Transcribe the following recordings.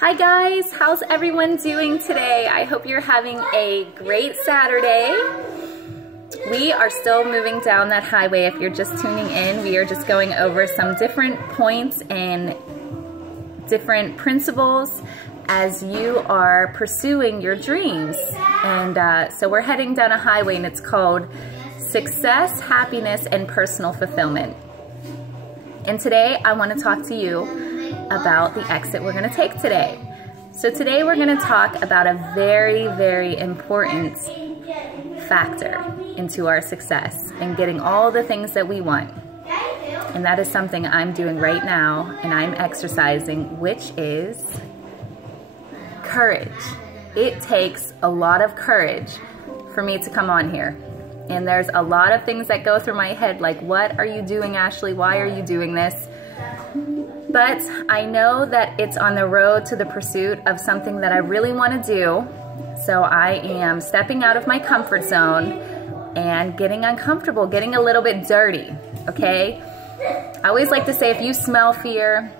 Hi guys, how's everyone doing today? I hope you're having a great Saturday. We are still moving down that highway. If you're just tuning in, we are just going over some different points and different principles as you are pursuing your dreams. And so we're heading down a highway and it's called Success, Happiness, and Personal Fulfillment. And today I want to talk to you about the exit we're going to take today. So today we're going to talk about a very, very important factor into our success and getting all the things that we want. And that is something I'm doing right now and I'm exercising, which is courage. It takes a lot of courage for me to come on here. And there's a lot of things that go through my head like, what are you doing, Ashley? Why are you doing this? But I know that it's on the road to the pursuit of something that I really want to do. So I am stepping out of my comfort zone and getting uncomfortable, getting a little bit dirty, okay? I always like to say if you smell fear,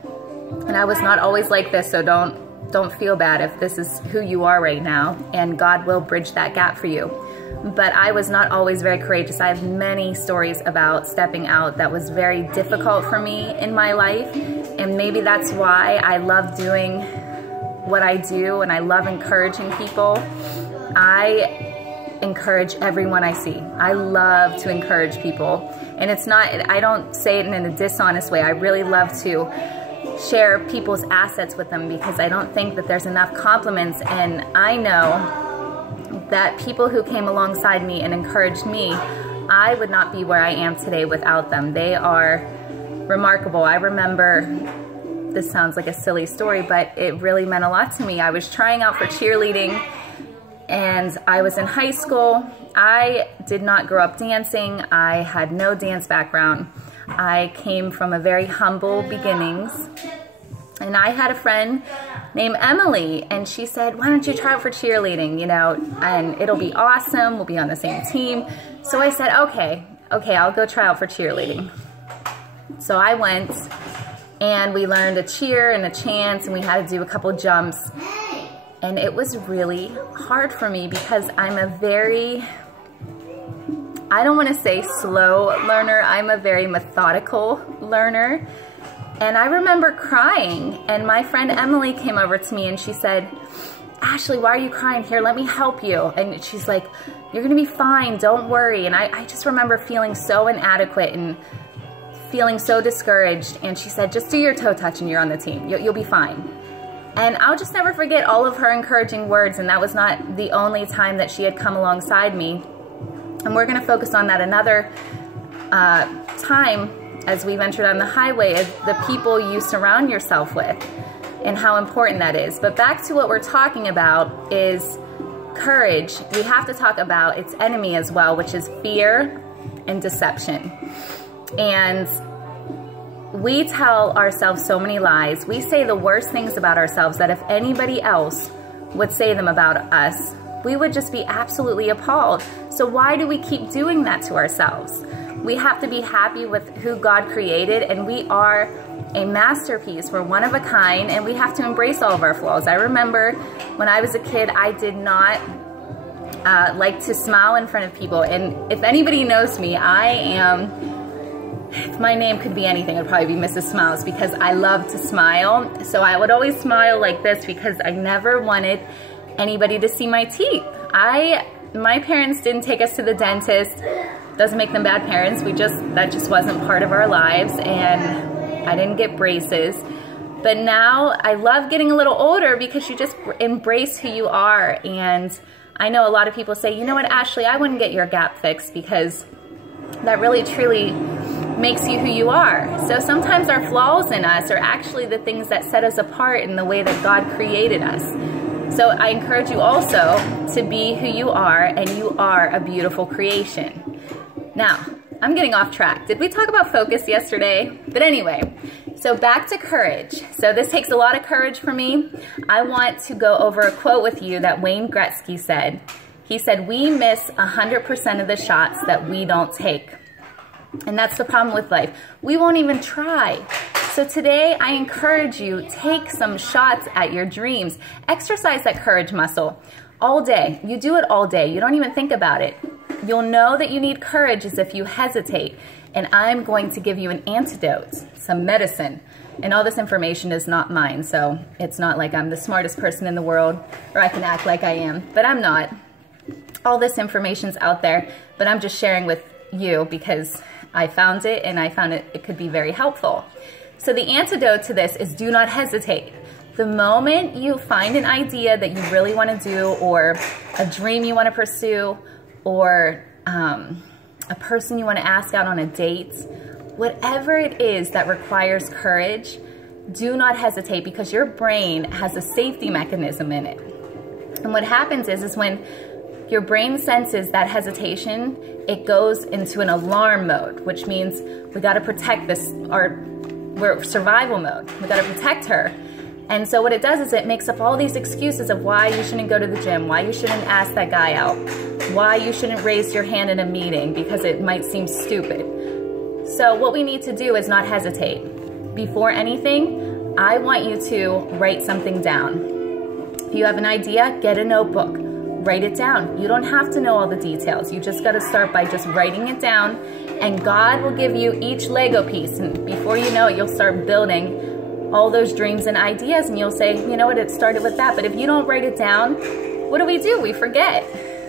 and I was not always like this, so don't feel bad if this is who you are right now, and God will bridge that gap for you. But I was not always very courageous. I have many stories about stepping out that was very difficult for me in my life. And maybe that's why I love doing what I do and I love encouraging people. I encourage everyone I see. I love to encourage people. And it's not, I don't say it in a dishonest way. I really love to share people's assets with them because I don't think that there's enough compliments. And I know that people who came alongside me and encouraged me, I would not be where I am today without them. They are remarkable. I remember, this sounds like a silly story, but it really meant a lot to me. I was trying out for cheerleading and I was in high school. I did not grow up dancing. I had no dance background. I came from a very humble beginnings. And I had a friend named Emily, and she said, why don't you try out for cheerleading, you know, and it'll be awesome, we'll be on the same team. So I said, okay, I'll go try out for cheerleading. So I went, and we learned a cheer and a chant, and we had to do a couple jumps. And it was really hard for me because I'm a very, I don't want to say slow learner, I'm a very methodical learner. And I remember crying, and my friend Emily came over to me and she said, Ashley, why are you crying? Here, let me help you. And she's like, you're gonna be fine, don't worry. And I just remember feeling so inadequate and feeling so discouraged. And she said, just do your toe touch and you're on the team, you'll be fine. And I'll just never forget all of her encouraging words, and that was not the only time that she had come alongside me. And we're gonna focus on that another time as we venture down the highway, is the people you surround yourself with and how important that is. But back to what we're talking about is courage. We have to talk about its enemy as well, which is fear and deception. And we tell ourselves so many lies. We say the worst things about ourselves that if anybody else would say them about us, we would just be absolutely appalled. So why do we keep doing that to ourselves? We have to be happy with who God created, and we are a masterpiece. We're one of a kind, and we have to embrace all of our flaws. I remember when I was a kid, I did not like to smile in front of people. And if anybody knows me, I am, if my name could be anything, it would probably be Mrs. Smiles, because I love to smile. So I would always smile like this because I never wanted anybody to see my teeth. My parents didn't take us to the dentist. Doesn't make them bad parents. That just wasn't part of our lives, and I didn't get braces. But now I love getting a little older because you just embrace who you are. And I know a lot of people say, you know what, Ashley, I wouldn't get your gap fixed because that really truly makes you who you are. So sometimes our flaws in us are actually the things that set us apart in the way that God created us. So I encourage you also to be who you are, and you are a beautiful creation. Now, I'm getting off track. Did we talk about focus yesterday? But anyway, so back to courage. So this takes a lot of courage for me. I want to go over a quote with you that Wayne Gretzky said. He said, we miss 100% of the shots that we don't take. And that's the problem with life. We won't even try So today I encourage you, take some shots at your dreams. Exercise that courage muscle all day. You do it all day. You don't even think about it. You'll know that you need courage as if you hesitate. And I'm going to give you an antidote, some medicine. And all this information is not mine, so it's not like I'm the smartest person in the world, or I can act like I am, but I'm not. All this information's out there, but I'm just sharing with you because I found it and I found it could be very helpful. So the antidote to this is do not hesitate. The moment you find an idea that you really want to do, or a dream you want to pursue, or a person you want to ask out on a date, whatever it is that requires courage, do not hesitate, because your brain has a safety mechanism in it. And what happens is when your brain senses that hesitation, it goes into an alarm mode, which means we got to protect this, we're survival mode. We got to protect her. And so what it does is it makes up all these excuses of why you shouldn't go to the gym, why you shouldn't ask that guy out, why you shouldn't raise your hand in a meeting because it might seem stupid. So what we need to do is not hesitate. Before anything, I want you to write something down. If you have an idea, get a notebook, write it down. You don't have to know all the details. You just got to start by just writing it down, and God will give you each Lego piece. And before you know it, you'll start building all those dreams and ideas, and you'll say, you know what, it started with that. But if you don't write it down, what do? We forget.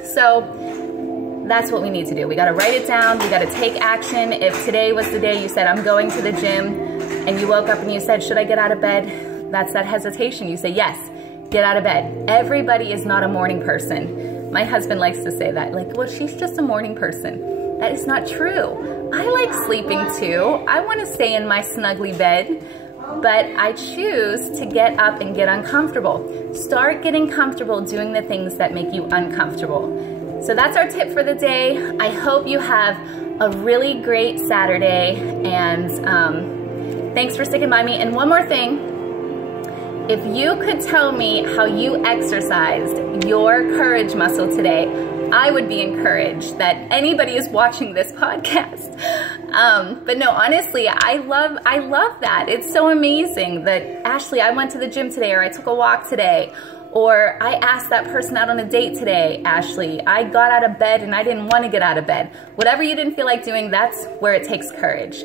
So that's what we need to do. We got to write it down. We got to take action. If today was the day you said, I'm going to the gym, and you woke up and you said, should I get out of bed? That's that hesitation. You say, yes, get out of bed. Everybody is not a morning person. My husband likes to say that, like, well, she's just a morning person. That is not true. I like sleeping too. I want to stay in my snuggly bed, but I choose to get up and get uncomfortable. Start getting comfortable doing the things that make you uncomfortable. So that's our tip for the day. I hope you have a really great Saturday, and thanks for sticking by me. And one more thing, if you could tell me how you exercised your courage muscle today, I would be encouraged that anybody is watching this podcast. But no, honestly, I love that. It's so amazing that, Ashley, I went to the gym today, or I took a walk today, or I asked that person out on a date today, Ashley. I got out of bed and I didn't want to get out of bed. Whatever you didn't feel like doing, that's where it takes courage.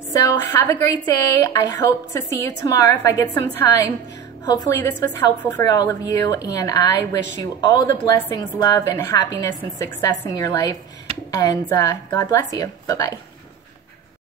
So have a great day. I hope to see you tomorrow if I get some time. Hopefully this was helpful for all of you, and I wish you all the blessings, love, and happiness and success in your life. And God bless you. Bye-bye.